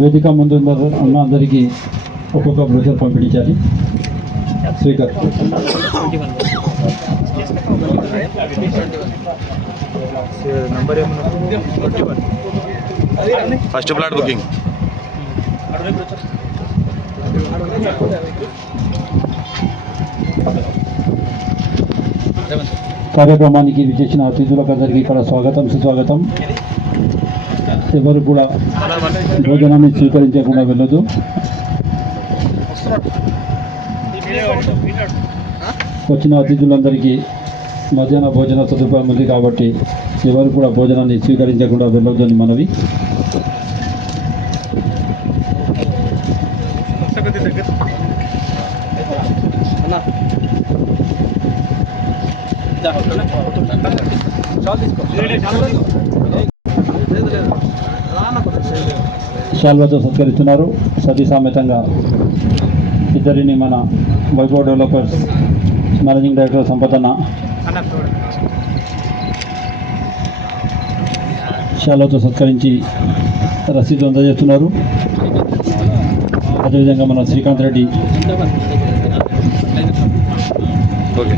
వేదిక ముందు ఉన్న అందరికీ ఒక్కొక్క బ్రోచర్ పంపించాలి. Speaker first plot booking. కార్యక్రమానికి విచ్చేసిన అతిథులకు అందరికీ ఇక్కడ స్వాగతం, సుస్వాగతం. ఎవరు కూడా భోజనాన్ని స్వీకరించకుండా వెళ్ళదు. వచ్చిన అతిథులందరికీ మధ్యాహ్న భోజన సదుపాయం ఉంది కాబట్టి ఎవరు కూడా భోజనాన్ని స్వీకరించకుండా వెళ్ళొద్దని మనవి. శాల్వాతో సత్కరిస్తున్నారు. సతీ సామెతంగా ఇద్దరిని మన వైభవ్ డెవలపర్స్ మేనేజింగ్ డైరెక్టర్ సంపదన్న శాల్వాతో సత్కరించి రసీదు అందజేస్తున్నారు. అదేవిధంగా మన శ్రీకాంత్ రెడ్డి ఓకే.